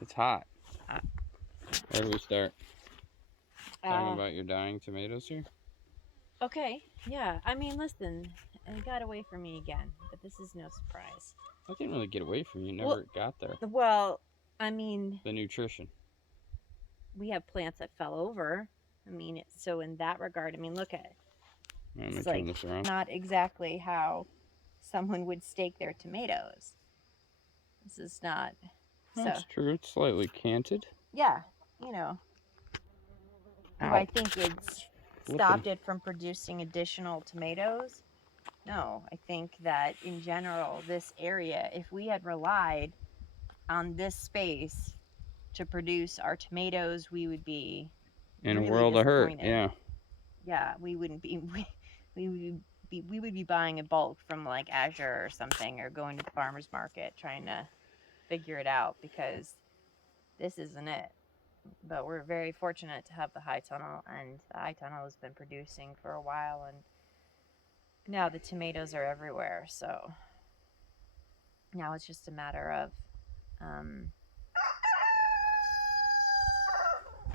It's hot. Uh, Where do we start? Talking about your dying tomatoes here? Okay, yeah. I mean, listen, it got away from me again, but this is no surprise. I didn't really get away from you. Never got there. Well, I mean, The nutrition. we have plants that fell over. I mean, so in that regard, I mean, look at it. Let me It's turn like this around. not exactly how someone would stake their tomatoes. This is not. That's true. It's slightly canted. Yeah, you know. Do I think it's stopped it from producing additional tomatoes? No, I think that in general, this area, if we had relied on this space to produce our tomatoes, we would be in really a world of hurt. Yeah. Yeah, we wouldn't be. We would be buying in bulk from like Azure or something, or going to the farmer's market trying to figure it out, because this isn't it. But we're very fortunate to have the high tunnel, and the high tunnel has been producing for a while, and now the tomatoes are everywhere. So now it's just a matter of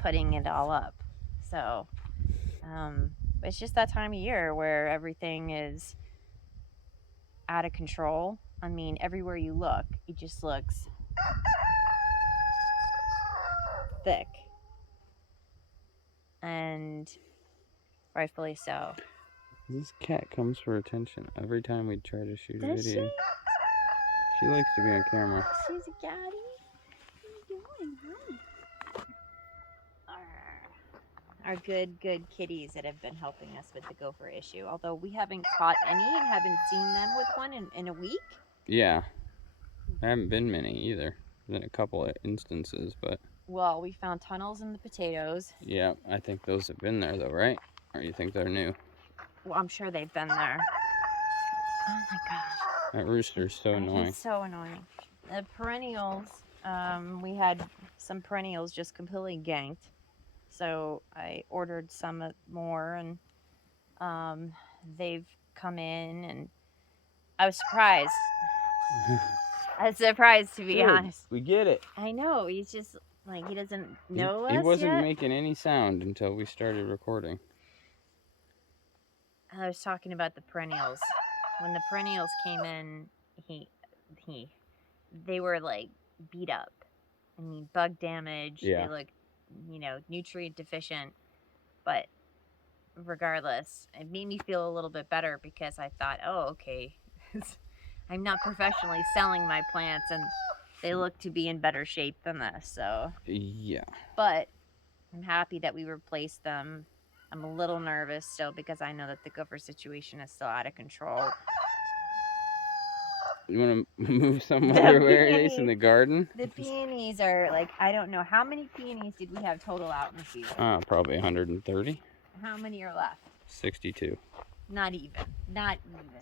putting it all up. So it's just that time of year where everything is out of control. I mean, everywhere you look, it just looks thick. And rightfully so. This cat comes for attention every time we try to shoot a video. Does she? She likes to be on camera. She's a catty. What are you doing, huh? Our good kitties that have been helping us with the gopher issue. Although we haven't caught any and haven't seen them with one in a week. Yeah. There haven't been many either. There's been a couple of instances, but... Well, we found tunnels in the potatoes. Yeah, I think those have been there though, right? Or you think they're new? Well, I'm sure they've been there. Oh my gosh. That rooster's so annoying. It's so annoying. The perennials, we had some perennials just completely ganked. So I ordered some more, and they've come in, and I was surprised. I was surprised, to be honest. We get it. I know. He's just like, he doesn't know us He wasn't yet. making any sound until we started recording. I was talking about the perennials. When the perennials came in, they were like beat up. I mean, bug damage. Yeah. They look, nutrient deficient. But regardless, it made me feel a little bit better, because I thought, oh, okay, I'm not professionally selling my plants, and they look to be in better shape than this. So yeah. But I'm happy that we replaced them. I'm a little nervous still, because I know that the gopher situation is still out of control. You want to move some other areas in the garden? The peonies are like, I don't know. How many peonies did we have total out in the field? Probably 130. How many are left? 62. Not even.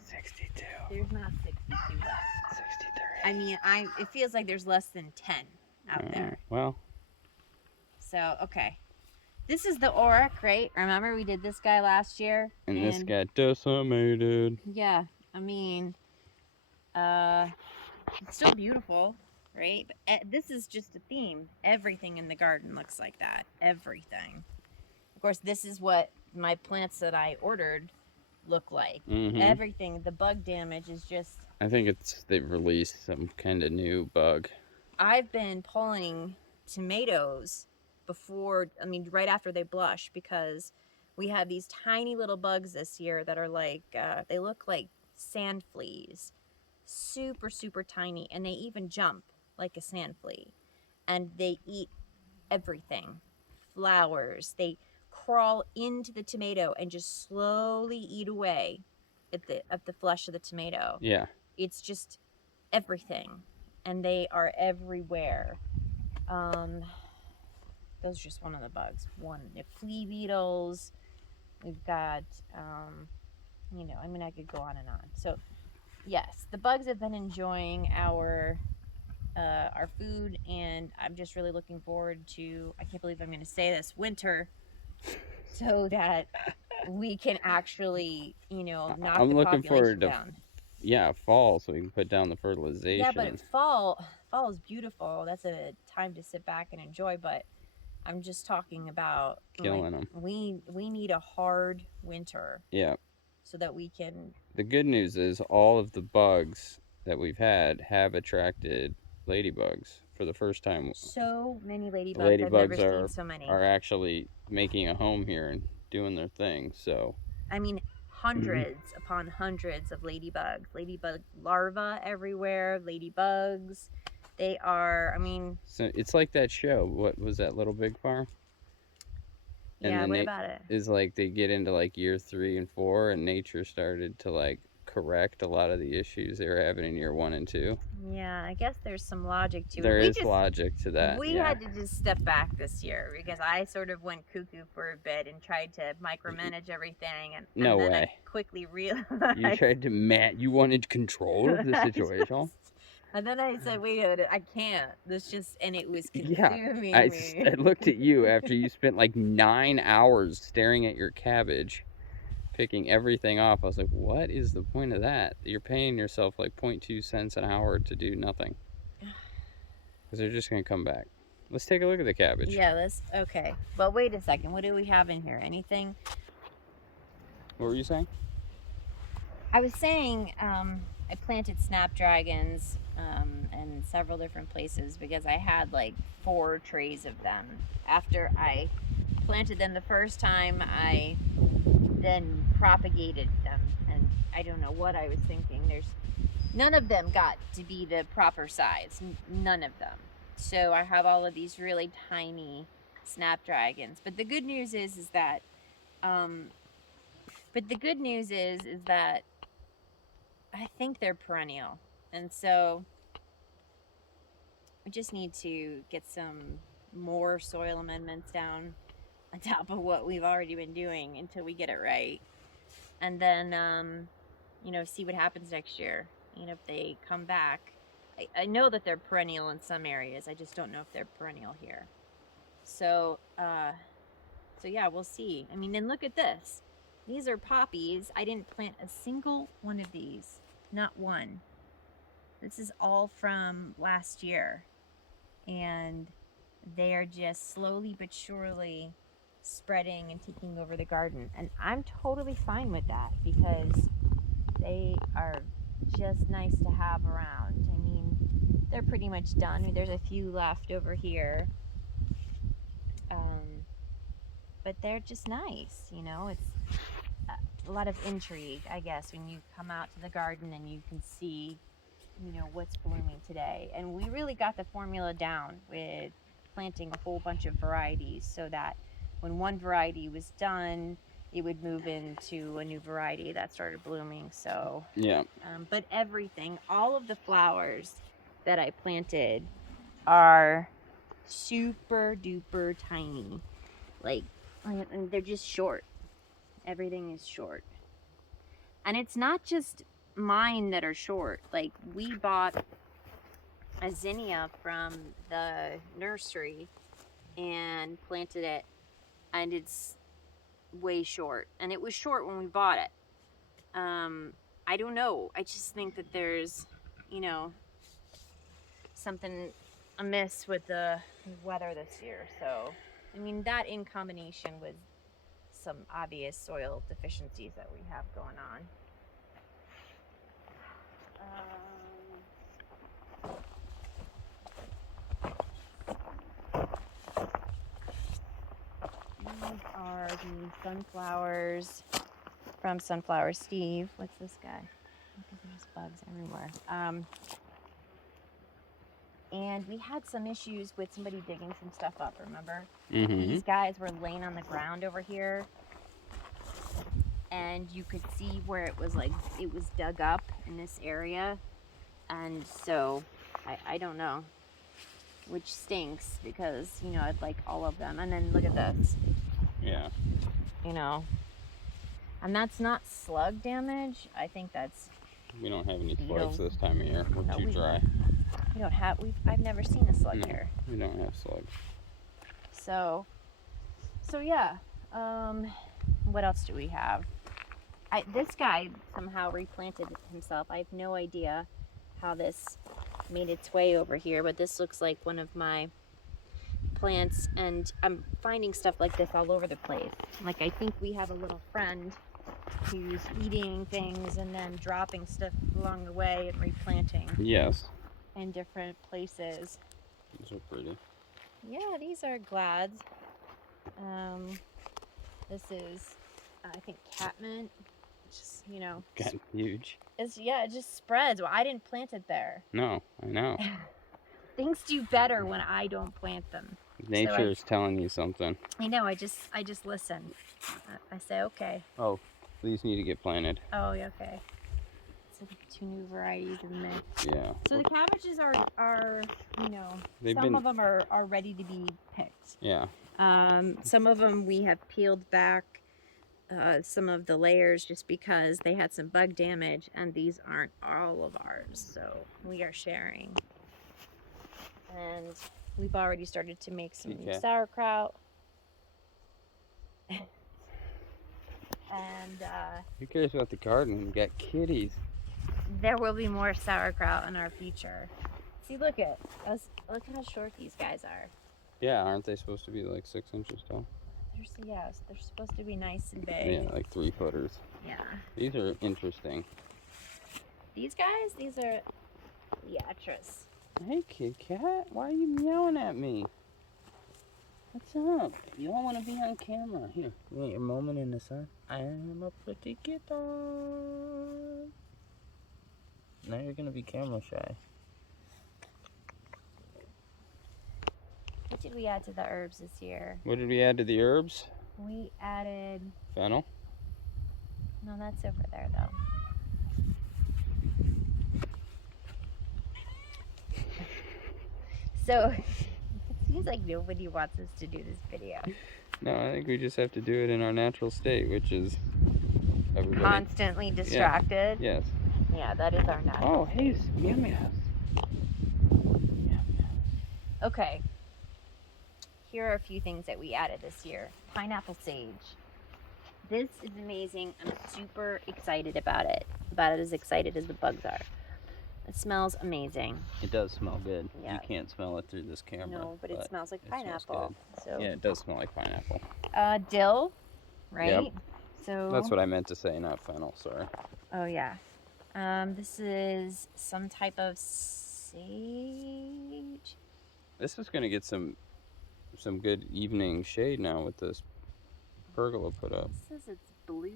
62. There's not 62 left. 63. I mean, it feels like there's less than 10 out there. Well. So, okay. This is the Auric, right? Remember we did this guy last year? And this got decimated. Yeah. I mean, it's still beautiful, right? But this is just a theme. Everything in the garden looks like that. Everything. Of course, this is what my plants that I ordered look like. Mm-hmm. Everything. The bug damage is just... I think they've released some kind of new bug. I've been pulling tomatoes right after they blush, because we have these tiny little bugs this year that are like, they look like sand fleas. Super, super tiny, and they even jump like a sand flea. And they eat everything. Flowers. They crawl into the tomato and just slowly eat away at the flesh of the tomato. Yeah. It's just everything. And they are everywhere. Those are just one of the bugs. Flea beetles. We've got, I could go on and on. So, yes, the bugs have been enjoying our food, and I'm just really looking forward to, I can't believe I'm going to say this, winter, so that we can actually, knock the population down. Yeah, fall, so we can put down the fertilization. Yeah, but fall, fall is beautiful. That's a time to sit back and enjoy, but I'm just talking about like Killing them. we need a hard winter Yeah. so that we can. The good news is all of the bugs that we've had have attracted ladybugs for the first time. So many The ladybugs. I've never ladybugs seen so many. are actually making a home here and doing their thing. So I mean, hundreds upon hundreds of ladybugs, ladybug larvae everywhere, ladybugs. They are, I mean, so it's like that show. What was that, Little Big Farm? And yeah, then what about it? is like they get into like year 3 and 4, and nature started to like correct a lot of the issues they were having in year 1 and 2. Yeah, I guess there's some logic to it. There is logic to that. We Yeah. had to just step back this year because I sort of went cuckoo for a bit and tried to micromanage everything, and No then I way. quickly realized You tried to you wanted control of the situation. and then I said, wait a minute, I can't. This just, and it was Yeah. consuming I me. looked at you after you spent like 9 hours staring at your cabbage, picking everything off. I was like, what is the point of that? You're paying yourself like 0.2 cents an hour to do nothing. Because they're just going to come back. Let's take a look at the cabbage. Yeah, okay. Well, wait a second. What do we have in here? Anything? What were you saying? I was saying I planted snapdragons in several different places because I had like 4 trays of them. After I planted them the first time, I then propagated them, and I don't know what I was thinking. None of them got to be the proper size. None of them. So I have all of these really tiny snapdragons. But the good news is that I think they're perennial. And so we just need to get some more soil amendments down on top of what we've already been doing until we get it right. And then, see what happens next year. If they come back. I know that they're perennial in some areas. I just don't know if they're perennial here. So yeah, we'll see. I mean, and look at this. These are poppies. I didn't plant a single one of these. Not one. This is all from last year. And they are just slowly but surely spreading and taking over the garden. And I'm totally fine with that because they are just nice to have around. I mean, they're pretty much done. I mean, there's a few left over here. But they're just nice, It's a lot of intrigue, I guess, when you come out to the garden and you can see, what's blooming today. And we really got the formula down with planting a whole bunch of varieties so that when one variety was done, it would move into a new variety that started blooming. So yeah. But everything, all of the flowers that I planted are super duper tiny. And they're just short. Everything is short. And it's not just mine that are short. Like, we bought a zinnia from the nursery and planted it, and it's way short. And it was short when we bought it. I don't know. I just think that there's, something amiss with the weather this year. So, I mean, that in combination with some obvious soil deficiencies that we have going on. These are the sunflowers from Sunflower Steve. What's this guy? Look at these bugs everywhere. And we had some issues with somebody digging some stuff up, remember? Mm-hmm. These guys were laying on the ground over here. And you could see where it was dug up in this area. And so, I don't know. Which stinks because, I'd like all of them. And then look at this. Yeah. And that's not slug damage. I think that's... We don't have any slugs this time of year. We're too dry. We don't have... I've never seen a slug here. We don't have slugs. So yeah. What else do we have? This guy somehow replanted himself. I have no idea how this made its way over here, but this looks like one of my plants, and I'm finding stuff like this all over the place. Like, I think we have a little friend who's eating things and then dropping stuff along the way and replanting Yes. in different places. These are pretty. Yeah, these are glads. This is, I think, catmint. Just, you know, Got huge. it just spreads. Well, I didn't plant it there. No, I know. Things do better when I don't plant them. Nature is telling you something. I know. I just listen. I say okay. Oh, these need to get planted. Oh, yeah, okay. So the 2 new varieties in there. Yeah. So the cabbages are you know, They've some been- of them are ready to be picked. Yeah. Some of them we have peeled back some of the layers just because they had some bug damage, and these aren't all of ours, so we are sharing. And we've already started to make some sauerkraut. And Who cares about the garden? We got kitties. there will be more sauerkraut in our future. See, look at how short these guys are. Yeah, aren't they supposed to be like 6 inches tall? They're supposed to be nice and big. Yeah, like 3-footers. Yeah. These are interesting. These guys, these are Beatrice. Hey, Kit Kat, why are you meowing at me? What's up? You don't want to be on camera. Here, you want your moment in the sun? I am a pretty kitten. Now you're gonna be camera shy. What did we add to the herbs this year? What did we add to the herbs? We added... Fennel. No, that's over there, though. So, it seems like nobody wants us to do this video. No, I think we just have to do it in our natural state, which is everybody. Constantly distracted. Yes. Yeah, that is our natural Oh, hey, meow meow. Okay. Here are a few things that we added this year. Pineapple sage. This is amazing. I'm super excited about it. About as excited as the bugs are. It smells amazing. It does smell good. Yeah. You can't smell it through this camera. No, but it smells like it smells pineapple. So yeah, it does smell like pineapple. dill, right? Yep. So That's what I meant to say, not fennel, sorry. Oh yeah. This is some type of sage. This is gonna get some good evening shade now with this pergola put up. It says it's blue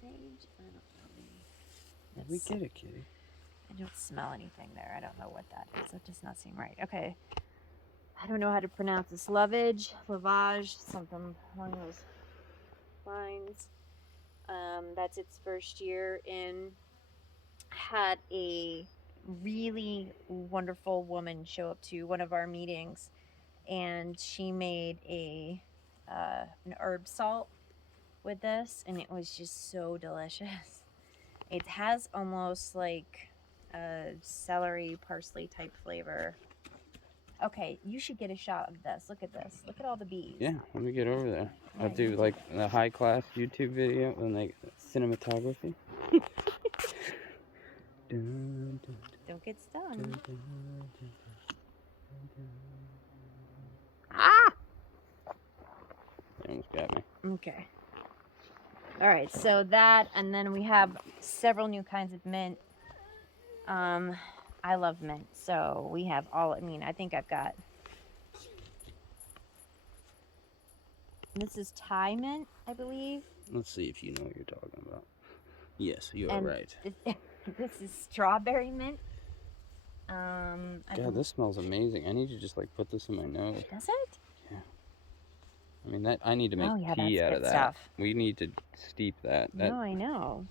sage. I don't know. We get it, kitty. I don't smell anything there. I don't know what that is. That does not seem right. Okay. I don't know how to pronounce this. Lavage, something along those lines. That's its first year in. Had a really wonderful woman show up to one of our meetings, and she made an herb salt with this, and it was just so delicious. It has almost like a celery, parsley type flavor. Okay, you should get a shot of this. Look at this. Look at all the bees. Yeah, let me get over there. Yeah, I'll do like the high class YouTube video and like cinematography. Don't get stung. Ah! They almost got me. Okay. All right, so that, and then we have several new kinds of mint. I love mint, so we have all, I think I've got, this is Thai mint, I believe. Let's see if you know what you're talking about. Yes, you are And right. This is strawberry mint. God, this smells amazing. I need to just like put this in my nose. Does it? Yeah. I mean, that I need to make Oh, yeah, tea that's out of good that. stuff. We need to steep that. No, I know.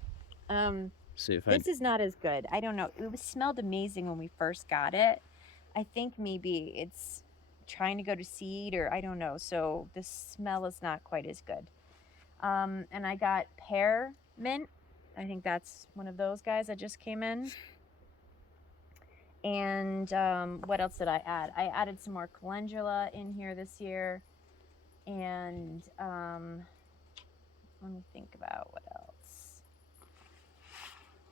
See if This is not as good. I don't know. It smelled amazing when we first got it. I think maybe it's trying to go to seed, or I don't know. So the smell is not quite as good. And I got pear mint. I think that's one of those guys that just came in. And what else did I add? I added some more calendula in here this year. And let me think about what else.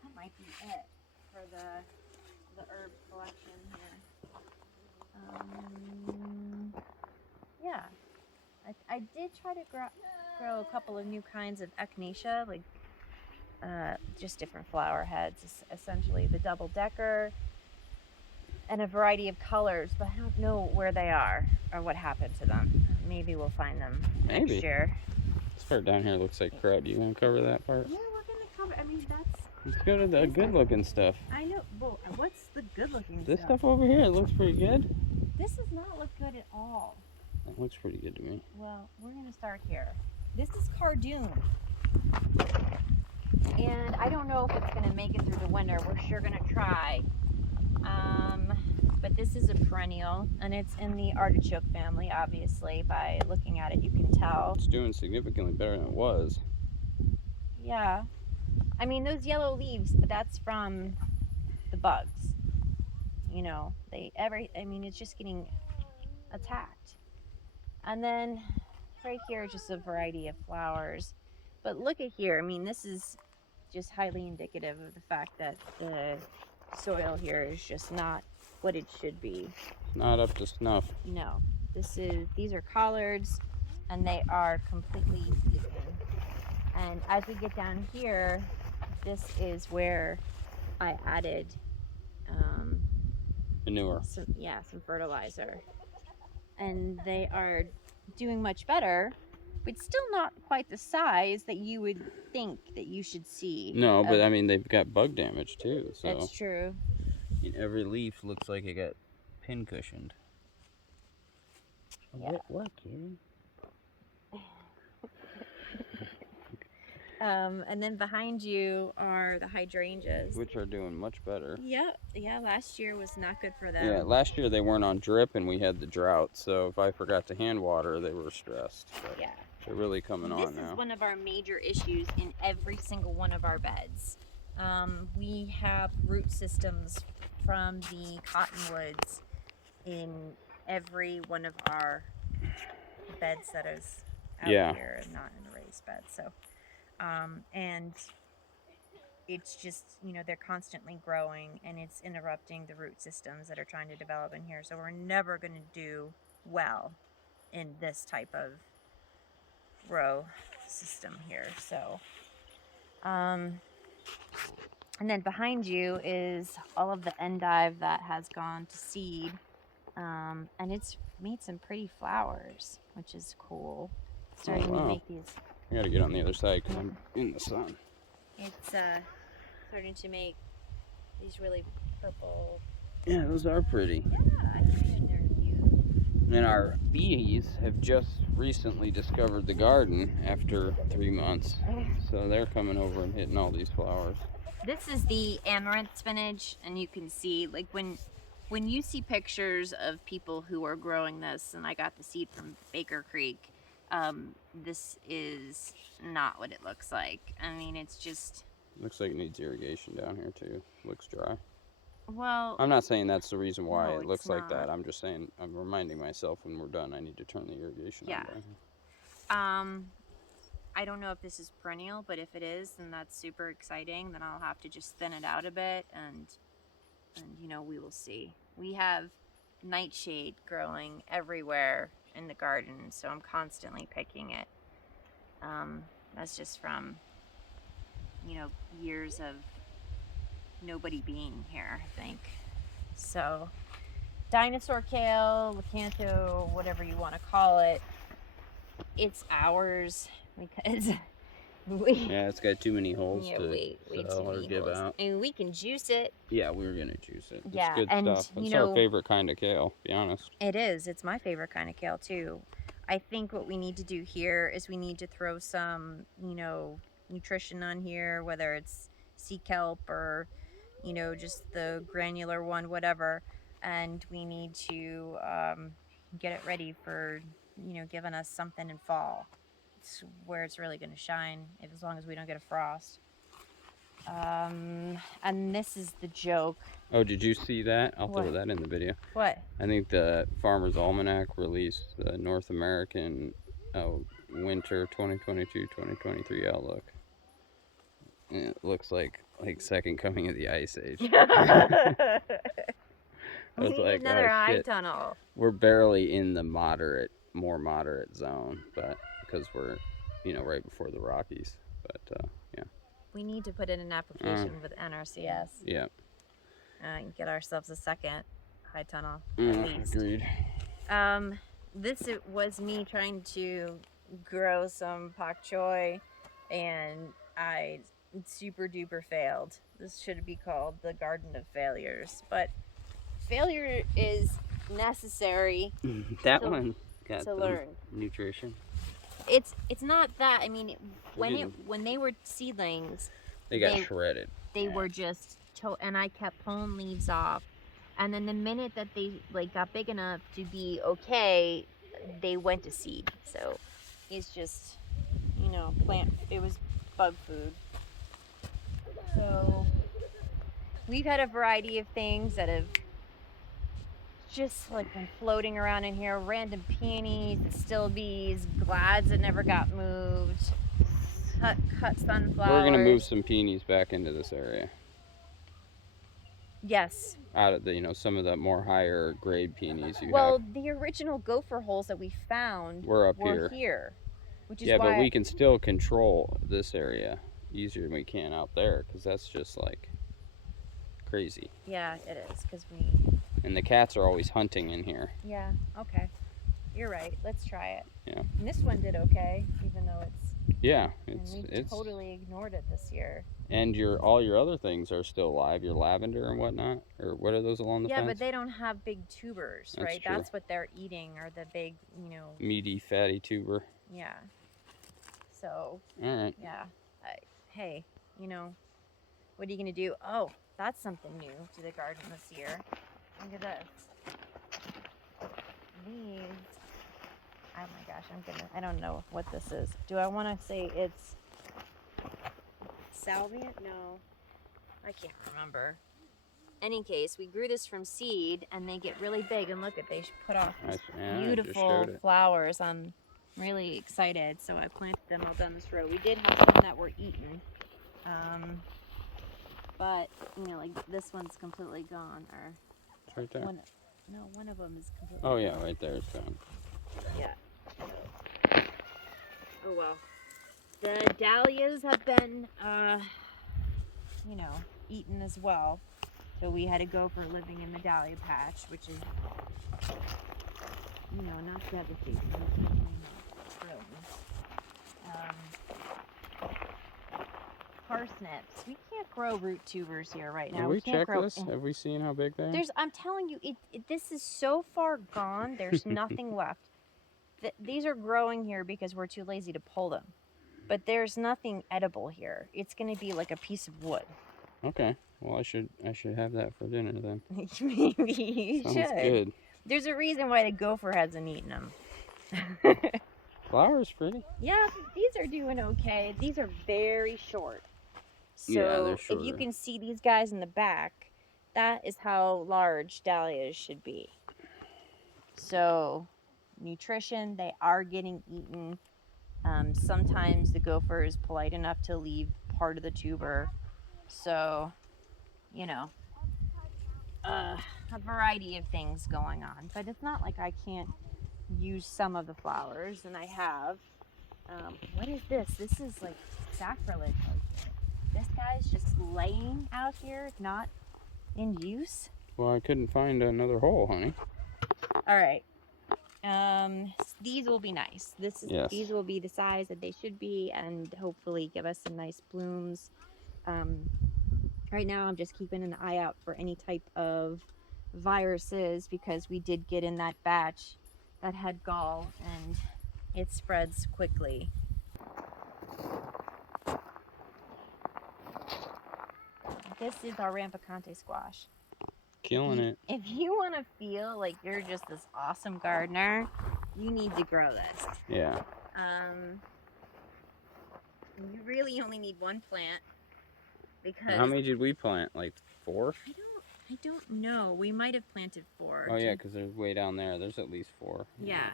That might be it for the the herb collection here. Yeah, I did try to grow a couple of new kinds of echinacea, like just different flower heads, essentially the double decker, and a variety of colors, but I don't know where they are or what happened to them. Maybe we'll find them Maybe. next year. This part down here looks like crud. You want to cover that part? Yeah, we're gonna cover. I mean, that's. Let's go to the good-looking stuff. I know. Well, what's the good-looking This stuff? stuff over here, it looks pretty good. This does not look good at all. That looks pretty good to me. Well, we're gonna start here. This is cardoon, and I don't know if it's gonna make it through the winter. We're sure gonna try. But this is a perennial, and it's in the artichoke family. Obviously, by looking at it, you can tell. It's doing significantly better than it was. Yeah, I mean those yellow leaves. That's from the bugs. You know, I mean, it's just getting attacked. And then right here, just a variety of flowers. But look at here. I mean, this is just highly indicative of the fact that the soil here is just not what it should be. It's not up to snuff. No, these are collards, and they are completely eaten. And as we get down here, this is where I added Manure. some fertilizer, and they are doing much better, but still not quite the size that you would think that you should see. No, but I mean they've got bug damage too. So That's true. I mean, every leaf looks like it got pin cushioned. Yeah. What, kid? And then behind you are the hydrangeas, Which are doing much better. Yeah, last year was not good for them. Yeah, last year they weren't on drip and we had the drought, so if I forgot to hand water, they were stressed. But Yeah. they're really coming on now. This is one of our major issues in every single one of our beds. We have root systems from the cottonwoods in every one of our beds that is out here and not in a raised bed. So, and it's just, they're constantly growing, and it's interrupting the root systems that are trying to develop in here. So we're never going to do well in this type of row system here. So, and then behind you is all of the endive that has gone to seed, and it's made some pretty flowers, which is cool. Starting to make these. I gotta get on the other side because I'm in the sun. It's starting to make these really purple. Yeah, those are pretty. Yeah, I think they're cute. And our bees have just recently discovered the garden after 3 months. So they're coming over and hitting all these flowers. This is the amaranth spinach, and you can see, like, when you see pictures of people who are growing this, and I got the seed from Baker Creek, this is not what it looks like. I mean, it's just... Looks like it needs irrigation down here too. Looks dry. Well, I'm not saying that's the reason why no, it looks like that. not. I'm just saying, I'm reminding myself when we're done, I need to turn the irrigation on. I don't know if this is perennial, but if it is, then that's super exciting. Then I'll have to just thin it out a bit, and we will see. We have nightshade growing everywhere in the garden, so I'm constantly picking it. That's just from years of nobody being here, I think. So dinosaur kale, Lacanto, whatever you want to call it, it's ours because yeah, it's got too many holes way to too sell or many give holes. out. And we can juice it. Yeah, we were gonna juice it. It's Yeah, good and, stuff. It's our favorite kind of kale, to be honest. It is. It's my favorite kind of kale too. I think what we need to do here is we need to throw some, nutrition on here, whether it's sea kelp or, just the granular one, whatever. And we need to get it ready for, giving us something in fall. It's where it's really going to shine, as long as we don't get a frost. And this is the joke. Oh, did you see that? I'll What? throw that in the video. What? I think the Farmer's Almanac released the North American winter 2022-2023 outlook. And it looks like second coming of the Ice Age. We I was need like, another oh high shit. tunnel. We're barely in the more moderate zone, but because we're, right before the Rockies. But yeah. We need to put in an application with NRCS. Yeah. And get ourselves a second high tunnel at least. Agreed. This was me trying to grow some pak choi, and I super duper failed. This should be called the Garden of Failures, but failure is necessary That to, one got to the learn. nutrition. It's not that. I mean, when they were seedlings, They got shredded. They were just and I kept pulling leaves off. And then the minute that they got big enough to be okay, they went to seed. So it's just, plant. It was bug food. So we've had a variety of things that have just been floating around in here. Random peonies, still bees, glads that never got moved, cut sunflowers. We're gonna move some peonies back into this area. Yes. Out of the, some of the more higher grade peonies you have. Well, the original gopher holes that we found were here. Which is yeah, why but we can still control this area easier than we can out there, because that's just crazy. Yeah, it is, because and the cats are always hunting in here. Yeah, okay. You're right. Let's try it. Yeah. And this one did okay, even though it's totally ignored it this year. And all your other things are still alive, your lavender and whatnot, or what are those along the fence? Yeah, but they don't have big tubers, right? True. That's what they're eating, or the big, meaty, fatty tuber. Yeah. So. All right. Yeah. Hey, what are you gonna do? Oh, that's something new to the garden this year. Look at this. These. Oh my gosh, I don't know what this is. Do I want to say it's salvient? No, I can't remember. Any case, we grew this from seed, and they get really big, and look they put off beautiful flowers. I'm really excited, so I planted them all down this row. We did have some that were eaten, but this one's completely gone. Or it's right there. One of them is completely. Oh yeah, right there it's gone. Yeah. Oh well. The dahlias have been, eaten as well. So we had to go for living in the dahlia patch, which is, not devastating. Parsnips. We can't grow root tubers here right now. Have we checked this? Have we seen how big they are? I'm telling you, this is so far gone. There's nothing left. These are growing here because we're too lazy to pull them. But there's nothing edible here. It's going to be like a piece of wood. Okay. Well, I should have that for dinner then. Maybe you Sounds should. Good. There's a reason why the gopher hasn't eaten them. Flower's pretty. Yeah, these are doing okay. These are very short. So they're shorter. If you can see these guys in the back, that is how large dahlias should be. So nutrition, they are getting eaten. Sometimes the gopher is polite enough to leave part of the tuber. So, a variety of things going on. But it's not like I can't use some of the flowers, and I have. What is this? This is like sacrilege. This guy's just laying out here, not in use. Well, I couldn't find another hole, honey. All right. These will be nice. Yes. These will be the size that they should be, and hopefully give us some nice blooms. Right now I'm just keeping an eye out for any type of viruses, because we did get in that batch that had gall, and it spreads quickly. This is our Rampicante squash. Killing it. If you want to feel like you're just this awesome gardener, you need to grow this. Yeah. You really only need one plant, because How many did we plant? Like 4? I don't know. We might have planted 4. Oh yeah, because there's way down there. There's at least 4. Yeah.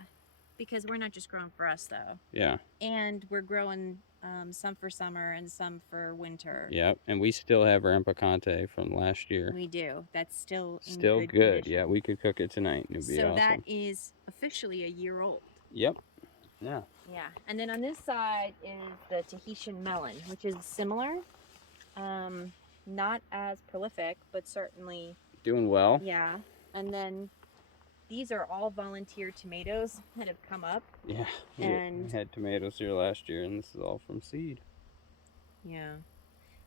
because we're not just growing for us though. Yeah. And we're growing some for summer and some for winter. Yep. And we still have Rampicante from last year. We do. That's still in Still good good. condition. Yeah, we could cook it tonight. It'd be So awesome. that is officially a year old. Yep. Yeah. Yeah. And then on this side is the Tahitian melon, which is similar. Not as prolific, but certainly Doing well. yeah. And then these are all volunteer tomatoes that have come up. Yeah. And we had tomatoes here last year, and this is all from seed. yeah.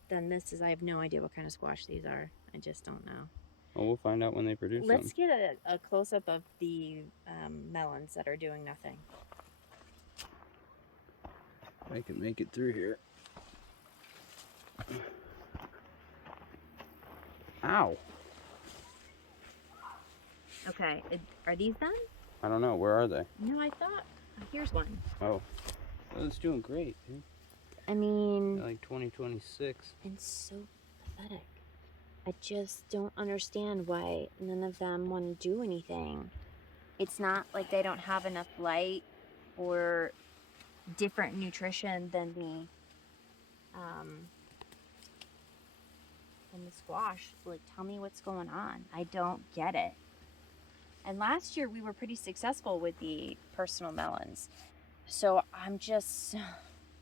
Then this is, I have no idea what kind of squash these are. I just don't know. Well, we'll find out when they produce them. Let's get a close-up of the melons that are doing nothing. I can make it through here. Ow. Okay, are these them? I don't know. Where are they? No, I thought, here's one. Oh. Well, it's doing great, dude. I mean, Like 2026. it's so pathetic. I just don't understand why none of them want to do anything. It's not like they don't have enough light or different nutrition than the squash. Like, tell me what's going on. I don't get it. And last year we were pretty successful with the personal melons. So I'm just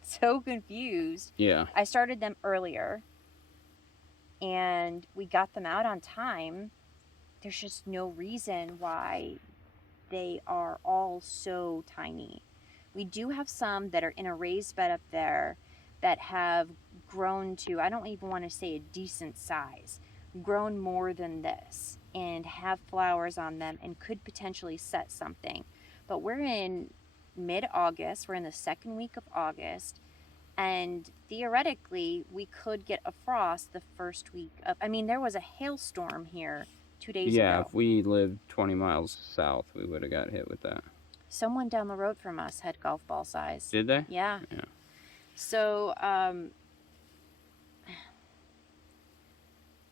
so confused. Yeah. I started them earlier and we got them out on time. There's just no reason why they are all so tiny. We do have some that are in a raised bed up there that have grown to, I don't even want to say a decent size, grown more than this and have flowers on them and could potentially set something. But we're in mid-August, we're in the second week of August, and theoretically we could get a frost the first week of, I mean, there was a hailstorm here 2 days ago. Yeah, if we lived 20 miles south, we would have got hit with that. Someone down the road from us had golf ball size. Did they? Yeah. Yeah. So,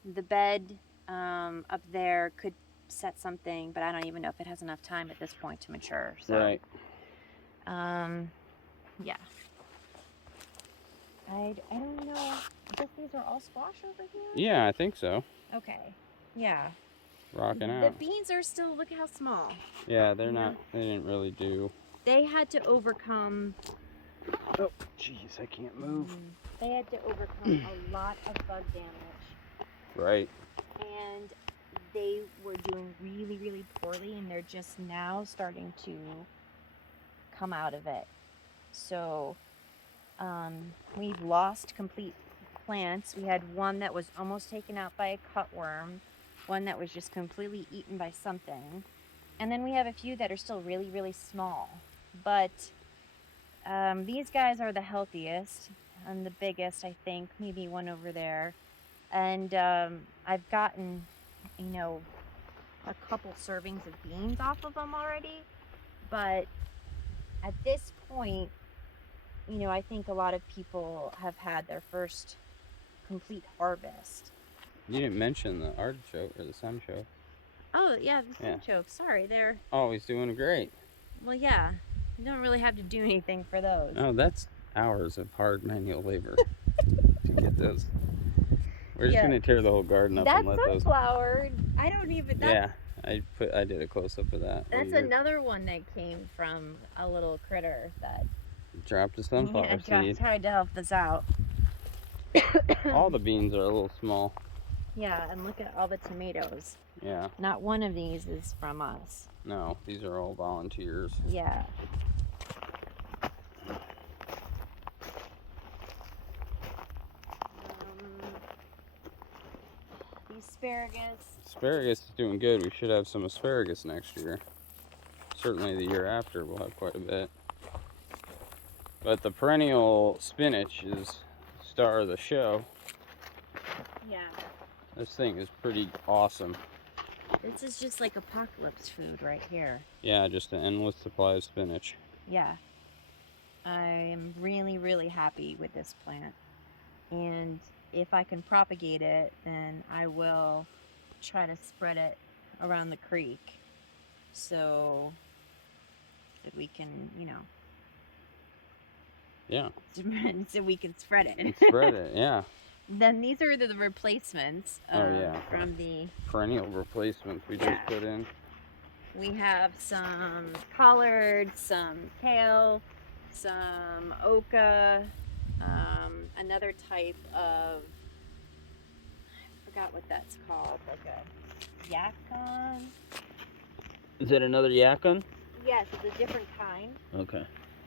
the bed up there could set something, but I don't even know if it has enough time at this point to mature. So, Right. yeah. I don't know. I guess these are all squash over here? Yeah, I think so. Okay. Yeah. Rocking The out. beans are still, look how small. Yeah, they're not, they didn't really do. They had to overcome. Oh, jeez, I can't move. They had to overcome a lot of bug damage. Right. And they were doing really, really poorly, and they're just now starting to come out of it. So we've lost complete plants. We had one that was almost taken out by a cutworm, one that was just completely eaten by something, and then we have a few that are still really, really small. But these guys are the healthiest and the biggest, I think, maybe one over there. And I've gotten, you know, a couple servings of beans off of them already. But at this point, you know, I think a lot of people have had their first complete harvest. You didn't mention the artichoke or the sunchoke. Oh, yeah, the Yeah. sunchoke. Sorry, they're, Oh, he's doing great. well, yeah. You don't really have to do anything for those. Oh, that's hours of hard manual labor to get those. We're just Yeah. gonna tear the whole garden up That and let those. sunflower, I don't even, that's, Yeah, I did a close up of that. that's Where you another one that came from a little critter that dropped a sunflower seed. tried to help us out. All the beans are a little small. Yeah, and look at all the tomatoes. Yeah, Not one of these is from us. no, these are all volunteers. Yeah. The asparagus. Asparagus is doing good. We should have some asparagus next year. Certainly the year after we'll have quite a bit. But the perennial spinach is star of the show. Yeah. This thing is pretty awesome. This is just like apocalypse food right here. Yeah, just an endless supply of spinach. Yeah. I am really, really happy with this plant. And if I can propagate it, then I will try to spread it around the creek so that we can, you know, Yeah. so we can spread it. And spread it, yeah. Then these are the replacements Oh, yeah. from the Perennial replacements we just put in. We have some collard, some kale, some oca, another type of, I forgot what that's called, like a yacon. Is that another yacon? Yes, it's a different kind. Okay.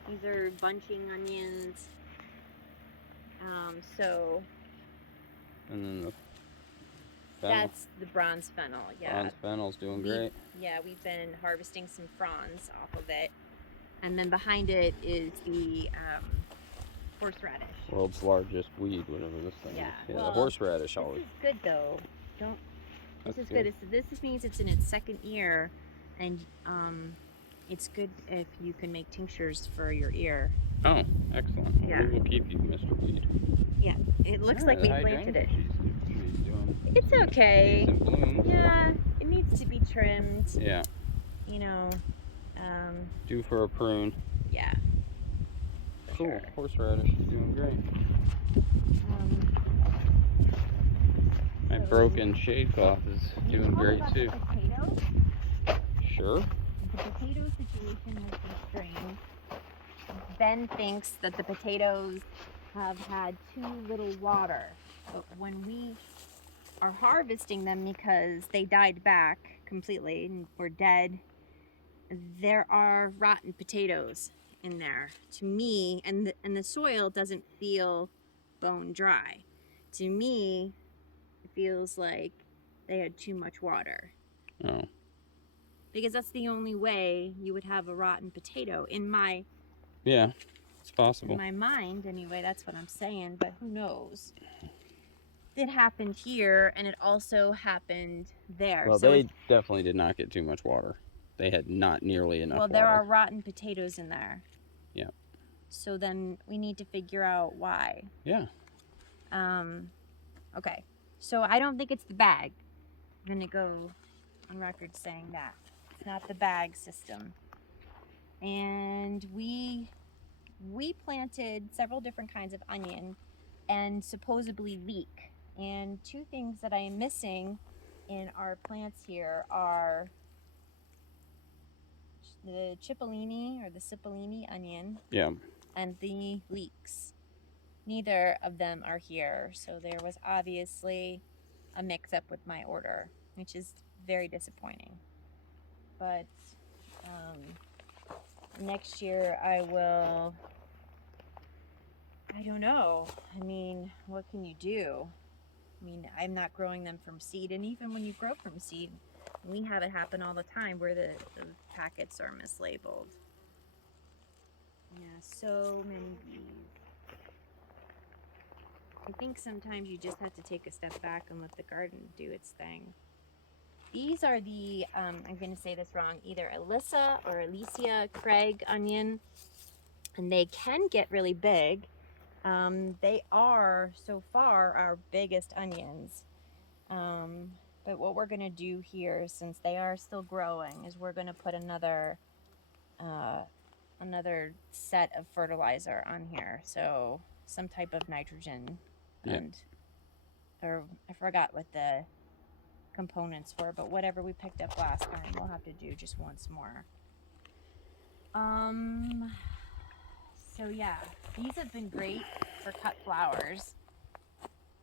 These are bunching onions. So And then the fennel. that's the bronze fennel. Yeah. Bronze fennel's doing great. Yeah, we've been harvesting some fronds off of it. And then behind it is the horseradish. World's largest weed, whatever this thing is. Yeah, well, the horseradish always. This is good though. This is good. good. This means it's in its second year, and it's good if you can make tinctures for your ear. Oh, excellent. Yeah. We will keep you, Mr. Weed. Yeah, it looks like we planted it. She's doing It's okay. decent blooms. Yeah, it needs to be trimmed. Yeah. You know. Due for a prune. Yeah. Cool. Sure. Horseradish is doing great. My broken shade cloth is doing great too. Potatoes? Sure. The potato situation has been strange. Ben thinks that the potatoes have had too little water, but when we are harvesting them because they died back completely and were dead, there are rotten potatoes in there. To me, and the soil doesn't feel bone dry. To me, it feels like they had too much water. Oh. Because that's the only way you would have a rotten potato in my it's possible. in my mind anyway. That's what I'm saying, but who knows? It happened here, and it also happened there. Well, so they definitely did not get too much water. They had not nearly enough well, water. there are rotten potatoes in there. Yeah. So then we need to figure out why. Yeah. Okay. So I don't think it's the bag. I'm gonna go on record saying that. It's not the bag system. And we planted several different kinds of onion and supposedly leek. And two things that I am missing in our plants here are the cipollini or the cipollini onion. Yeah. And the leeks. Neither of them are here, so there was obviously a mix-up with my order, which is very disappointing. But next year I don't know. I mean, what can you do? I mean, I'm not growing them from seed, and even when you grow from seed, we have it happen all the time where the packets are mislabeled. Yeah, so many bees. I think sometimes you just have to take a step back and let the garden do its thing. These are the, I'm going to say this wrong, either Alicia Craig onion, and they can get really big. They are, so far, our biggest onions. But what we're going to do here, since they are still growing, is we're going to put another set of fertilizer on here. So some type of nitrogen. Or I forgot what the components were, but whatever we picked up last time, we'll have to do just once more. So yeah, these have been great for cut flowers.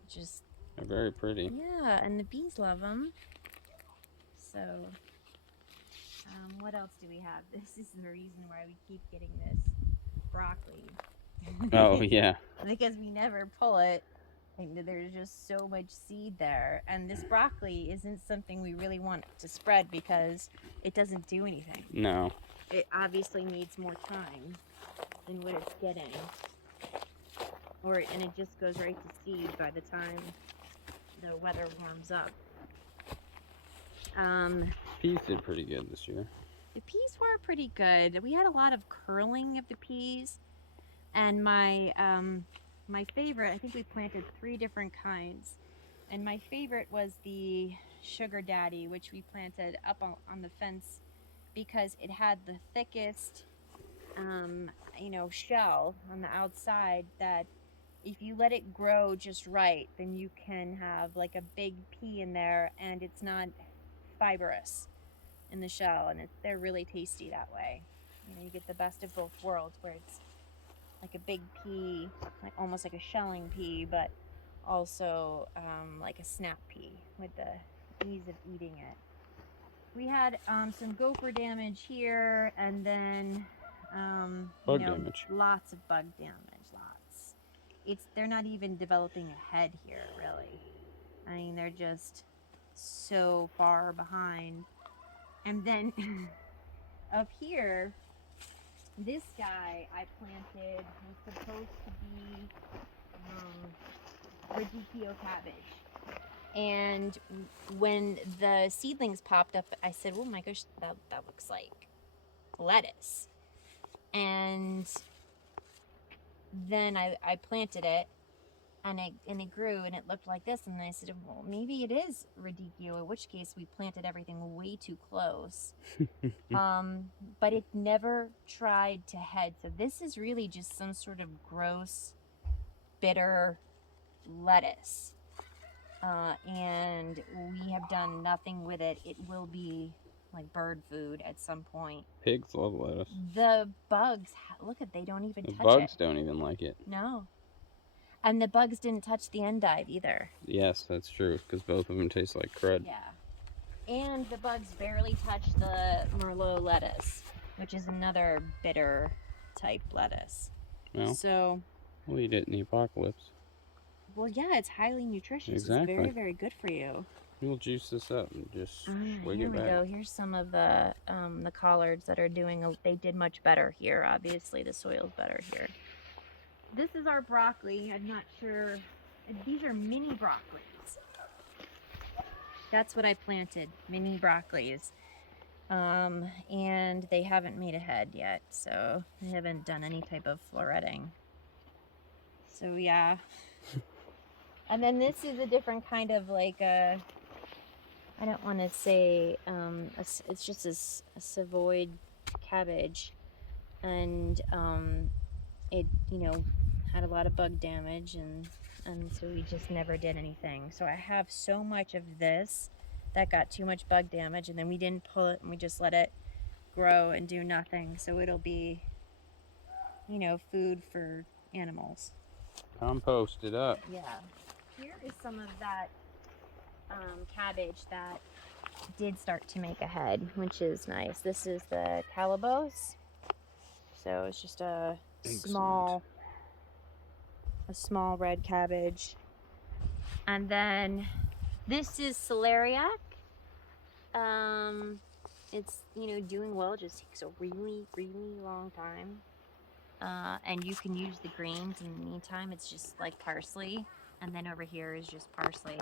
Just They're very pretty. yeah, and the bees love them. So what else do we have? This is the reason why we keep getting this broccoli. Oh yeah. Because we never pull it. And there's just so much seed there, and this broccoli isn't something we really want to spread because it doesn't do anything. No. It obviously needs more time than what it's getting, and it just goes right to seed by the time the weather warms up. Peas did pretty good this year. The peas were pretty good. We had a lot of curling of the peas, and my favorite, I think we planted 3 different kinds, and my favorite was the Sugar Daddy, which we planted up on the fence because it had the thickest you know, shell on the outside that if you let it grow just right, then you can have like a big pea in there, and it's not fibrous in the shell, and they're really tasty that way. You know, you get the best of both worlds, where it's like a big pea, like almost like a shelling pea, but also like a snap pea with the ease of eating it. We had some gopher damage here, and then you Bug know, damage. lots of bug damage. Lots. They're not even developing a head here, really. I mean, they're just so far behind. And then up here, this guy I planted was supposed to be radicchio cabbage. And when the seedlings popped up, I said, "Oh my gosh, that looks like lettuce." And then I planted it, and it grew, and it looked like this. And I said, "Well, maybe it is radicchio." In which case, we planted everything way too close. But it never tried to head. So this is really just some sort of gross, bitter lettuce. And we have done nothing with it. It will be like bird food at some point. Pigs love lettuce. The bugs, look at, they don't even The touch bugs it. don't even like it. No. And the bugs didn't touch the endive either. Yes, that's true, because both of them taste like crud. Yeah. And the bugs barely touch the Merlot lettuce, which is another bitter type lettuce. Well, So we'll eat it in the apocalypse. well, yeah, it's highly nutritious. Exactly. It's very, very good for you. We'll juice this up and just swig Here it we back. go. Here's some of the collards that are doing. They did much better here. Obviously, the soil's better here. This is our broccoli. I'm not sure. These are mini broccolis. That's what I planted. Mini broccolis. And they haven't made a head yet, so they haven't done any type of floretting. So yeah. And then this is a different kind of like a, I don't want to say, it's just a Savoy cabbage, and it, you know, had a lot of bug damage, and so we just never did anything. So I have so much of this that got too much bug damage, and then we didn't pull it, and we just let it grow and do nothing. So it'll be, you know, food for animals. Compost it up. Yeah. Here is some of that cabbage that did start to make a head, which is nice. This is the calabose. So it's just a small red cabbage. And then this is celeriac. It's, you know, doing well. It just takes a really, really long time. And you can use the greens in the meantime. It's just like parsley. And then over here is just parsley.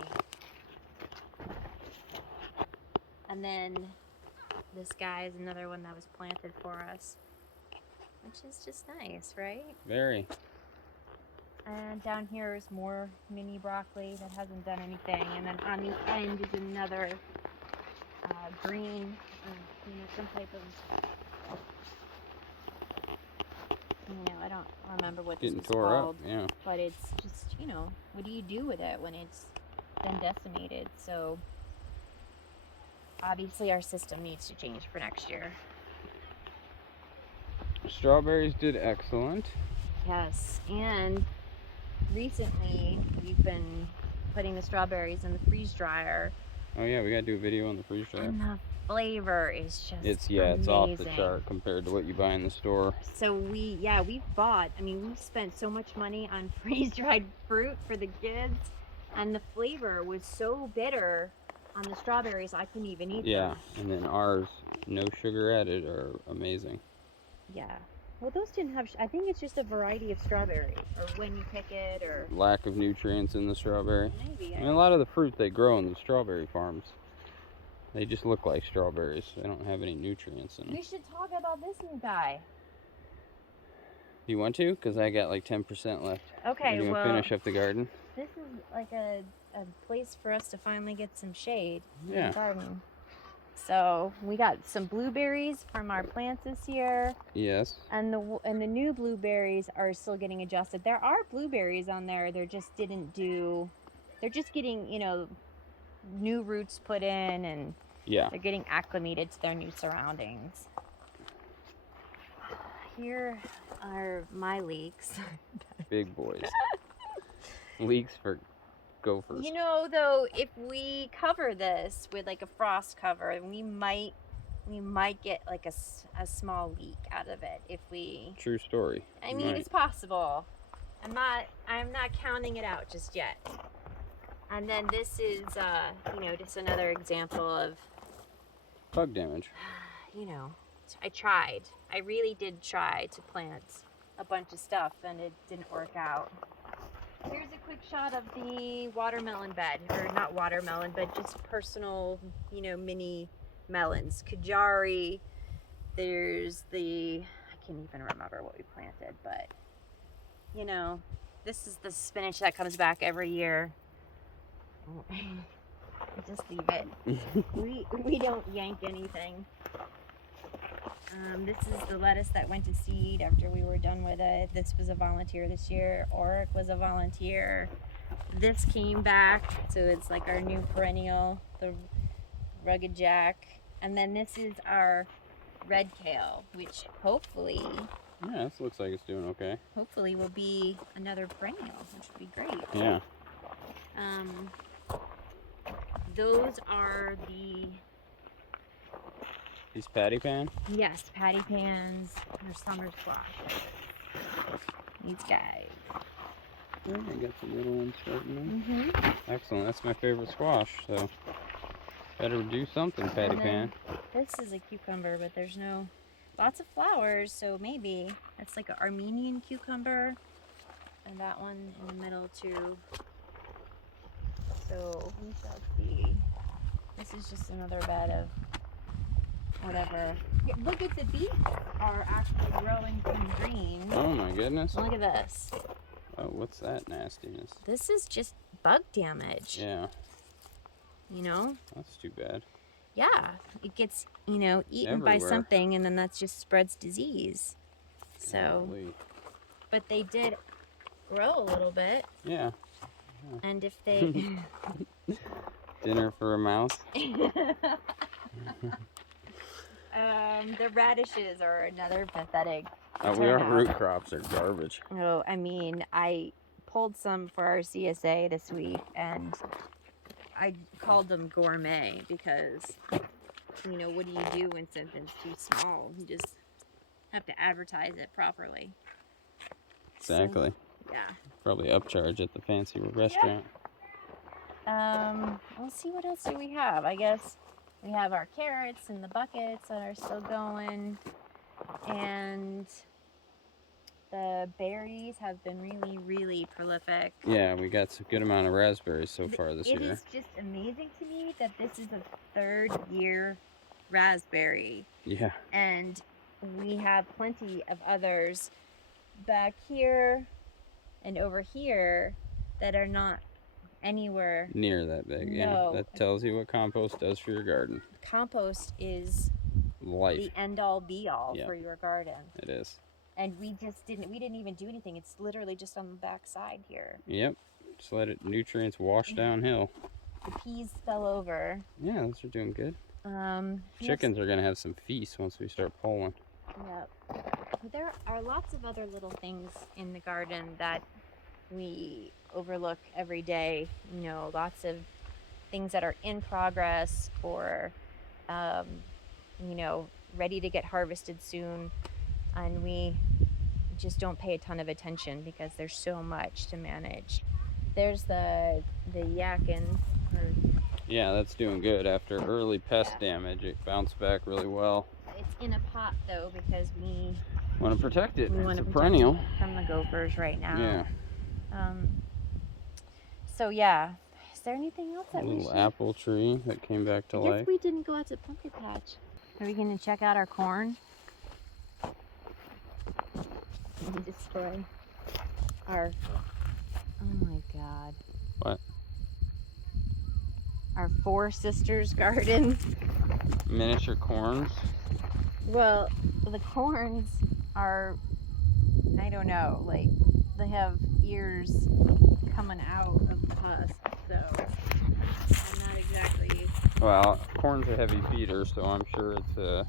And then this guy is another one that was planted for us, which is just nice, right? Very. And down here is more mini broccoli that hasn't done anything. And then on the end is another green, you know, some type of, you know, I don't remember what this Getting was tore called. up, yeah. But it's just, you know, what do you do with it when it's been decimated? So obviously our system needs to change for next year. Strawberries did excellent. Yes, and recently we've been putting the strawberries in the freeze dryer. Oh yeah, we gotta do a video on the freeze dryer. And the flavor is just It's amazing. off the chart compared to what you buy in the store. So we've spent so much money on freeze dried fruit for the kids, and the flavor was so bitter on the strawberries I couldn't even eat them. Yeah, and then ours, no sugar added, are amazing. Yeah. Well, those didn't have, I think it's just a variety of strawberry, or when you pick it, or lack of nutrients in the strawberry. Maybe. I mean, a lot of the fruit they grow in the strawberry farms, they just look like strawberries. They don't have any nutrients in them. We should talk about this new guy. You want to? Because I got like 10% left. Okay, you well, finish up the garden? This is like a place for us to finally get some shade in Yeah. the garden. So we got some blueberries from our plants this year. Yes. And the new blueberries are still getting adjusted. There are blueberries on there. They're just getting, new roots put in, and Yeah. they're getting acclimated to their new surroundings. Here are my leeks. Big boys. Leeks for gophers. Though, if we cover this with like a frost cover, we might get like a small leak out of it if we. True story. I mean, it's possible. I'm not counting it out just yet. And then this is just another example of bug damage. I really did try to plant a bunch of stuff, and it didn't work out. Here's a quick shot of the watermelon bed, or not watermelon, but just personal, mini melons. Kajari. There's I can't even remember what we planted, but this is the spinach that comes back every year. Just leave it. we don't yank anything. This is the lettuce that went to seed after we were done with it. This was a volunteer this year. Oric was a volunteer. This came back, so it's like our new perennial, the rugged jack. And then this is our red kale, which hopefully this looks like it's doing okay. Hopefully will be another perennial, which would be great. Yeah. Those are these patty pan? Yes, patty pans. They're summer squash. These guys. Yeah, I got some little ones starting there. Excellent. That's my favorite squash, so better do something, patty pan. This is a cucumber, but there's lots of flowers, so maybe it's like an Armenian cucumber. And that one in the middle too. So we shall see. This is just another bed of whatever. Look at the beets are actually growing some green. Oh my goodness. Look at this. Oh, what's that nastiness? This is just bug damage. Yeah. That's too bad. Yeah. It gets, eaten everywhere by something, and then that just spreads disease. So, Golly. but they did grow a little bit. Yeah. And if they... Dinner for a mouse. The radishes are another pathetic. Our root crops are garbage. Oh, I mean, I pulled some for our CSA this week, and I called them gourmet because, what do you do when something's too small? You just have to advertise it properly. Exactly. So, yeah. Probably upcharge at the fancy restaurant. Let's see, what else do we have? I guess we have our carrots in the buckets that are still going, and the berries have been really, really prolific. Yeah, we got a good amount of raspberries so far this year. It is just amazing to me that this is a 3rd year raspberry. Yeah. And we have plenty of others back here and over here that are not anywhere near that big. No. Yeah, that tells you what compost does for your garden. Compost is life, the end all be all for your garden. It is. And we didn't even do anything. It's literally just on the back side here. Yep, just let it nutrients wash downhill. The peas fell over. Yeah, those are doing good. Chickens are gonna have some feasts once we start pulling. Yep. There are lots of other little things in the garden that we overlook every day. Lots of things that are in progress or, ready to get harvested soon. And we just don't pay a ton of attention because there's so much to manage. There's the yakin. Yeah, that's doing good. After early pest damage, it bounced back really well. It's in a pot though because we want to protect it. It's a perennial from the gophers right now. Yeah. So yeah, is there anything else that a little apple tree that came back to life? I guess we didn't go out to pumpkin patch. Are we going to check out our corn? Destroy our. Oh my God. What? Our 4 sisters garden. Miniature corns. Well, the corns are, I don't know, like they have ears coming out of the husk, so I'm not exactly. Well, corn's a heavy feeder, so I'm sure it's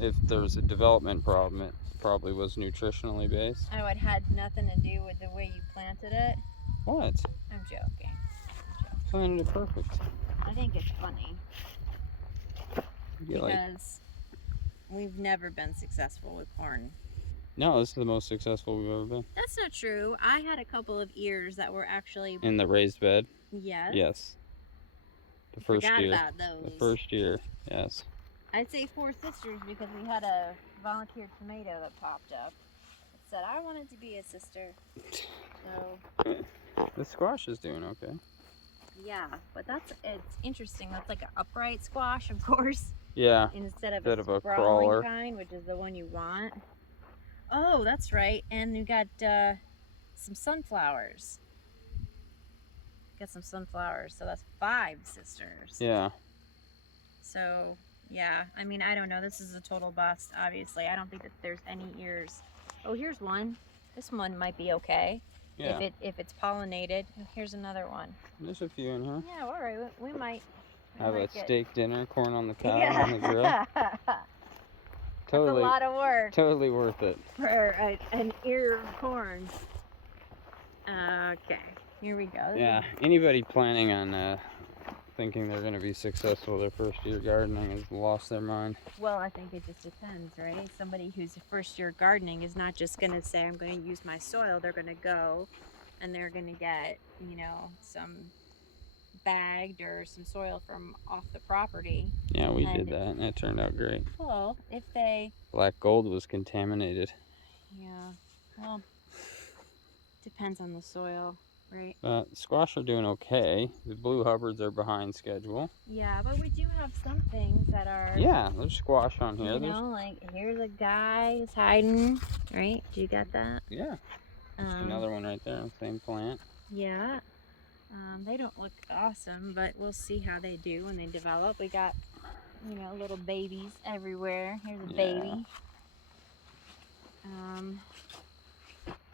if there's a development problem, it probably was nutritionally based. Oh, it had nothing to do with the way you planted it? What? I'm joking. Planted it perfect. I think it's funny You like? because we've never been successful with corn. No, this is the most successful we've ever been. That's not true. I had a couple of ears that were actually. In the raised bed? Yes. Yes. The I first forgot year. about those. The first year, yes. I'd say Four Sisters because we had a volunteer tomato that popped up. It said, I wanted to be a sister. So. The squash is doing okay. Yeah, but it's interesting. That's like an upright squash, of course. Yeah. Instead of Instead of a sprawling crawler. kind, which is the one you want. Oh, that's right. And you got some sunflowers. Got some sunflowers. So that's 5 sisters. Yeah. So, yeah. I mean, I don't know. This is a total bust, obviously. I don't think that there's any ears. Oh, here's one. This one might be okay. Yeah. If it's pollinated. Here's another one. There's a few in here. Yeah, all right. We might Have a steak dinner, corn on the cob yeah. on the grill. Totally. That's a lot of work. Totally worth it. For an ear of corn. Okay, here we go. Yeah, anybody planning on thinking they're going to be successful their first year gardening has lost their mind. Well, I think it just depends, right? Somebody who's a first year gardening is not just going to say, I'm going to use my soil. They're going to go and they're going to get, some bagged or some soil from off the property. Yeah, we did that and it turned out great. Well, if they... Black gold was contaminated. Yeah, well, depends on the soil, right? Squash are doing okay. The blue Hubbards are behind schedule. Yeah, but we do have some things that are... Yeah, there's squash on here. Like here's a guy who's hiding, right? Do you got that? Yeah. There's another one right there, same plant. Yeah. They don't look awesome, but we'll see how they do when they develop. We got, little babies everywhere. Here's a baby.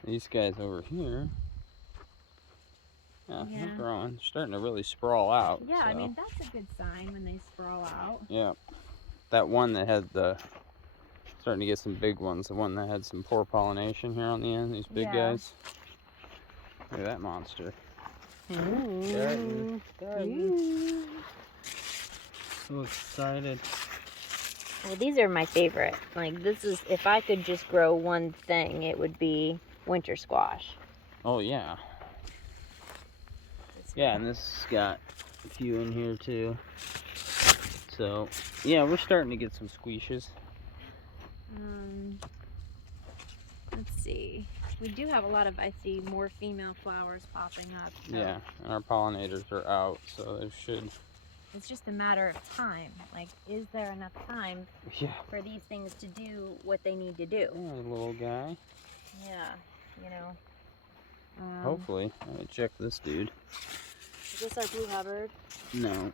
These guys over here, they're growing. They're starting to really sprawl out. Yeah, so. I mean, that's a good sign when they sprawl out. Yeah. That one that had starting to get some big ones, the one that had some poor pollination here on the end, these big guys. Look at that monster. Ooh. So excited. Well, these are my favorite. Like, this is, if I could just grow one thing, it would be winter squash. Oh, yeah. Yeah, and this has got a few in here, too. So, yeah, we're starting to get some squeeshes. Let's see. We do have a lot of, I see more female flowers popping up. So. Yeah, and our pollinators are out, so they should... It's just a matter of time. Like, is there enough time for these things to do what they need to do? Yeah, little guy. Yeah, Hopefully. Let me check this dude. Is this our blue Hubbard? No.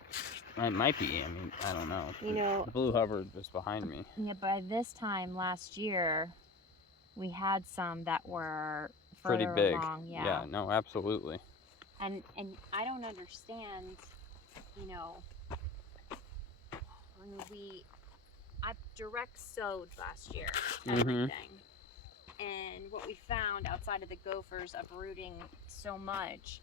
It might be. I mean, I don't know. The blue Hubbard was behind me. Yeah, by this time last year, we had some that were pretty big. Along. Yeah, no, absolutely. And I don't understand, I direct sowed last year, everything. And what we found outside of the gophers uprooting so much,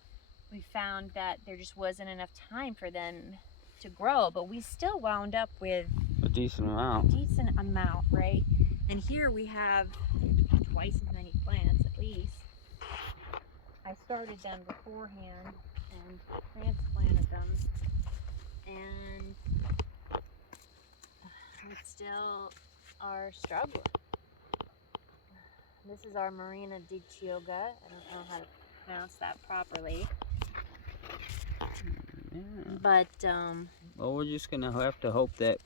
we found that there just wasn't enough time for them to grow, but we still wound up with a decent amount. Right? And here we have twice as many plants at least. I started them beforehand and transplanted them, and we still are struggling. This is our Marina di Chioga. I don't know how to pronounce that properly. Yeah. But, well, we're just going to have to hope that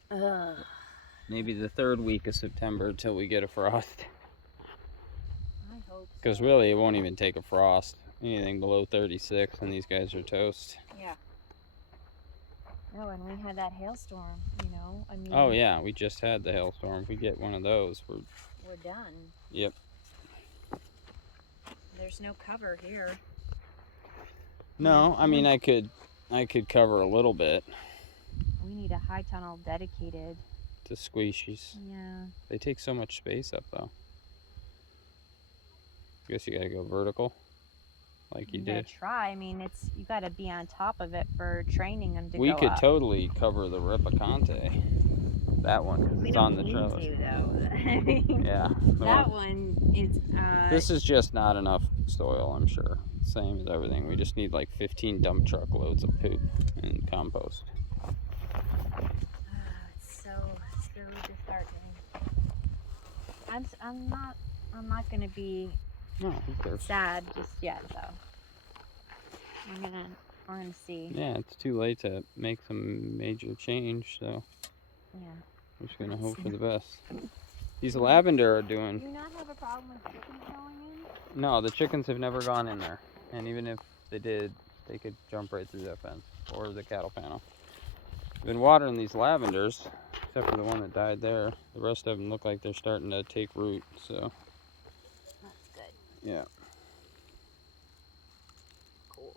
maybe the 3rd week of September until we get a frost. I hope so. Because really, it won't even take a frost. Anything below 36 and these guys are toast. Yeah. No, and we had that hailstorm, you know. I mean, Oh yeah, we just had the hailstorm. If we get one of those, we're done. yep. There's no cover here. No, I mean I could cover a little bit We need a high tunnel dedicated. to squishies. Yeah. They take so much space up though. Guess you gotta go vertical, like you gotta did. try. I mean, you gotta be on top of it for training them to We go could up. totally cover the Ripacante. That one, because it's on the trellis. We don't need to, though. I mean, Yeah. that one is. This is just not enough soil, I'm sure. Same as everything. We just need like 15 dump truck loads of poop and compost. It's so disheartening. I'm not gonna be No, who cares? sad just yet, though. We're gonna see. Yeah, it's too late to make some major change, so Yeah. I'm just gonna hope for the best. These lavender are doing. Do you not have a problem with chickens going in? No, the chickens have never gone in there, and even if they did, they could jump right through that fence or the cattle panel. I've been watering these lavenders, except for the one that died there. The rest of them look like they're starting to take root, so. That's good. Yeah. Cool.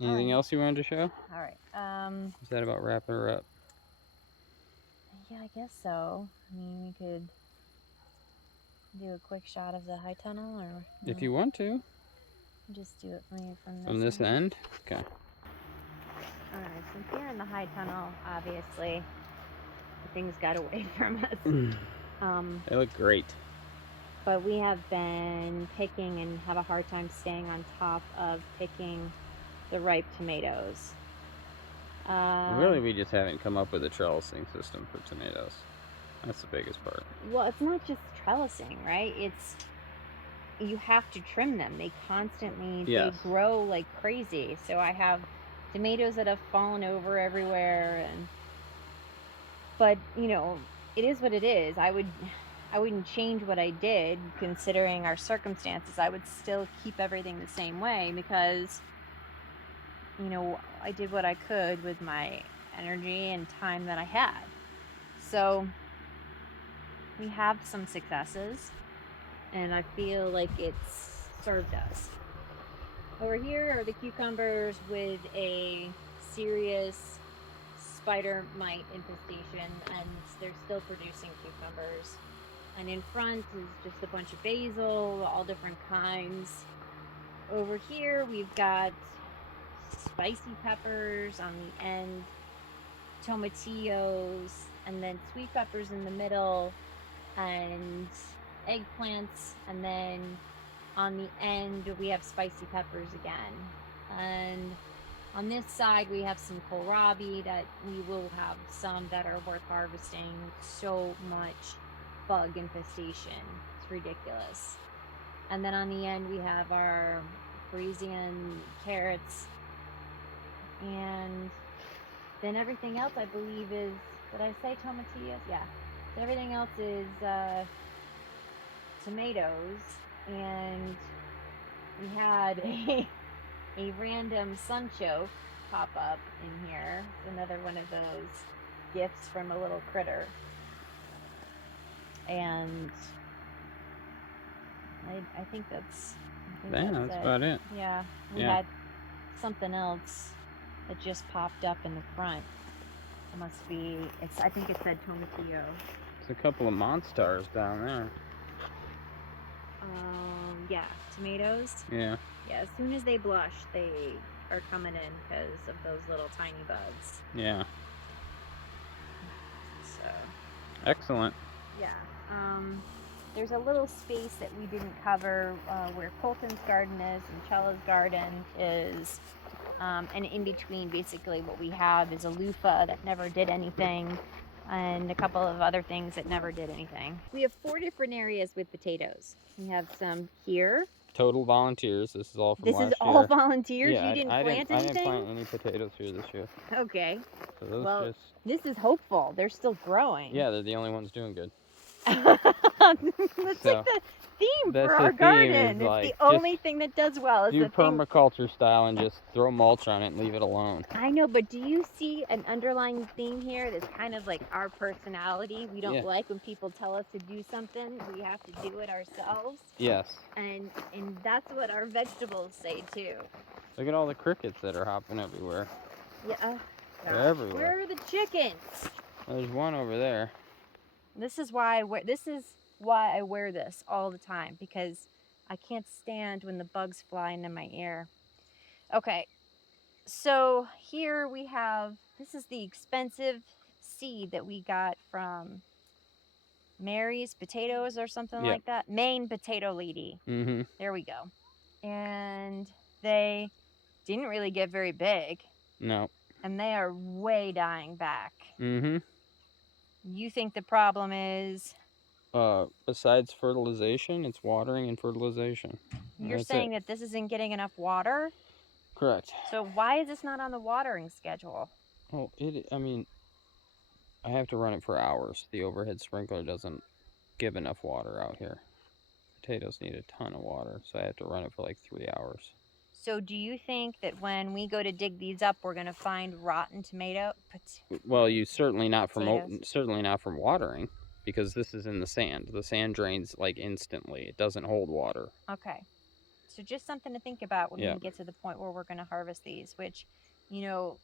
Anything else you wanted to show? All right. Is that about wrapping her up? Yeah, I guess so. I mean, we could do a quick shot of the high tunnel, or If you want to. just do it from From this end? Okay. All right. So here in the high tunnel, obviously, things got away from us. They look great. But we have been picking and have a hard time staying on top of picking the ripe tomatoes. Really, we just haven't come up with a trellising system for tomatoes. That's the biggest part. Well, it's not just trellising, right? You have to trim them. They constantly they grow like crazy. So I have tomatoes that have fallen over everywhere, but you know, it is what it is. I wouldn't change what I did considering our circumstances. I would still keep everything the same way because, you know, I did what I could with my energy and time that I had. So we have some successes, and I feel like it's served us. Over here are the cucumbers with a serious spider mite infestation, and they're still producing cucumbers. And in front is just a bunch of basil, all different kinds. Over here we've got spicy peppers on the end, tomatillos, and then sweet peppers in the middle, and eggplants, and then on the end we have spicy peppers again. And on this side we have some kohlrabi that we will have some that are worth harvesting. So much bug infestation, it's ridiculous. And then on the end we have our Parisian carrots, and then everything else I believe is, did I say tomatillos? Yeah. So everything else is tomatoes, and we had a random sunchoke pop up in here. Another one of those gifts from a little critter. And I think that's about it. Yeah. We had something else that just popped up in the front. It must be, I think it said tomatillo. There's a couple of monsters down there. Yeah, tomatoes. Yeah. Yeah, as soon as they blush, they are coming in because of those little tiny bugs. Yeah. So. Excellent. Yeah. There's a little space that we didn't cover where Colton's garden is and Chella's garden is. And in between, basically, what we have is a loofah that never did anything, and a couple of other things that never did anything. We have 4 different areas with potatoes. We have some here. Total volunteers. This is all from last year. This is all volunteers? Yeah, you didn't plant anything? I didn't plant any potatoes here this year. Okay. So those this is hopeful. They're still growing. Yeah, they're the only ones doing good. That's So, like the theme that's for the our theme, garden. is It's like, the only thing that does well. Is do the thing. permaculture style and just throw mulch on it and leave it alone. I know, but do you see an underlying theme here that's kind of like our personality? We don't Yeah. like when people tell us to do something. We have to do it ourselves. Yes. And that's what our vegetables say too. Look at all the crickets that are hopping everywhere. Yeah. They're everywhere. Where are the chickens? There's one over there. This is why I wear this all the time, because I can't stand when the bugs fly into my ear. Okay. So here we have, this is the expensive seed that we got from Mary's Potatoes or something like that. Maine Potato Lady. Mm-hmm. There we go. And they didn't really get very big. No. And they are way dying back. Mm-hmm. You think the problem is? Besides fertilization, it's watering and fertilization. You're saying that this isn't getting enough water? Correct. So why is this not on the watering schedule? Well, I mean, I have to run it for hours. The overhead sprinkler doesn't give enough water out here. Potatoes need a ton of water, so I have to run it for like 3 hours. So do you think that when we go to dig these up, we're going to find rotten tomato? Well, you certainly not from watering, because this is in the sand. The sand drains like instantly. It doesn't hold water. Okay. So just something to think about when we get to the point where we're going to harvest these, which, you know,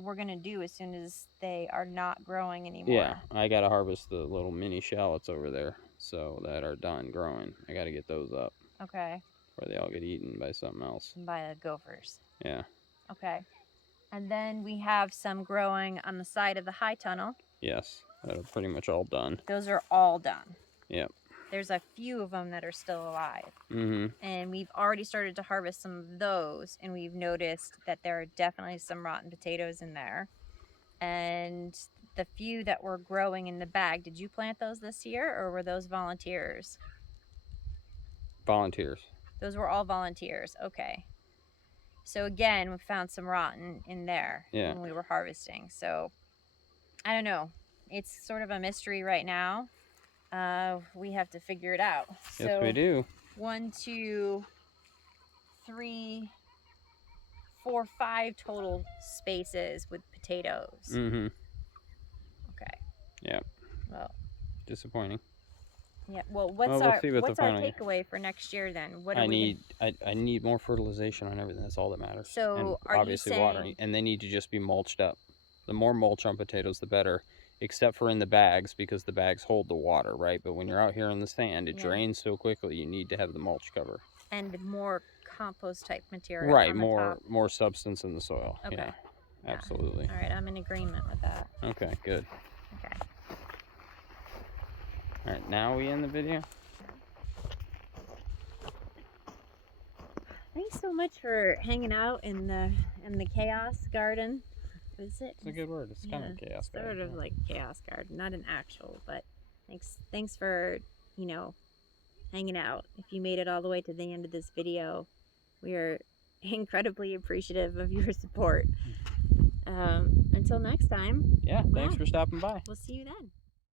we're going to do as soon as they are not growing anymore. Yeah, I got to harvest the little mini shallots over there, so that are done growing. I got to get those up. Okay. Or they all get eaten by something else. By the gophers. Yeah. Okay. And then we have some growing on the side of the high tunnel. Yes, that are pretty much all done. Those are all done. Yep. There's a few of them that are still alive. Mm-hmm. And we've already started to harvest some of those, and we've noticed that there are definitely some rotten potatoes in there. And the few that were growing in the bag, did you plant those this year, or were those volunteers? Volunteers. Those were all volunteers. Okay. So again, we found some rotten in there when we were harvesting. So I don't know. It's sort of a mystery right now. We have to figure it out. Yes, we do. 1, 2, 3, 4, 5 total spaces with potatoes. Mm-hmm. Okay. Yeah. Well. Disappointing. Yeah. Well, what's our takeaway for next year then? What I need more fertilization on everything. That's all that matters. So and are obviously you saying, watering, and they need to just be mulched up. The more mulch on potatoes, the better. Except for in the bags, because the bags hold the water, right? But when you're out here in the sand, it drains so quickly. You need to have the mulch cover. And more compost type material. Right. On the top. More substance in the soil. Okay. Yeah. Absolutely. All right. I'm in agreement with that. Okay. Good. Okay. All right. Now we end the video. Thanks so much for hanging out in the chaos garden. Is it? It's a good word. It's kind of chaos garden. Sort of like chaos garden, not an actual, but thanks for, hanging out. If you made it all the way to the end of this video, we are incredibly appreciative of your support. Until next time. Yeah, thanks for stopping by. We'll see you then.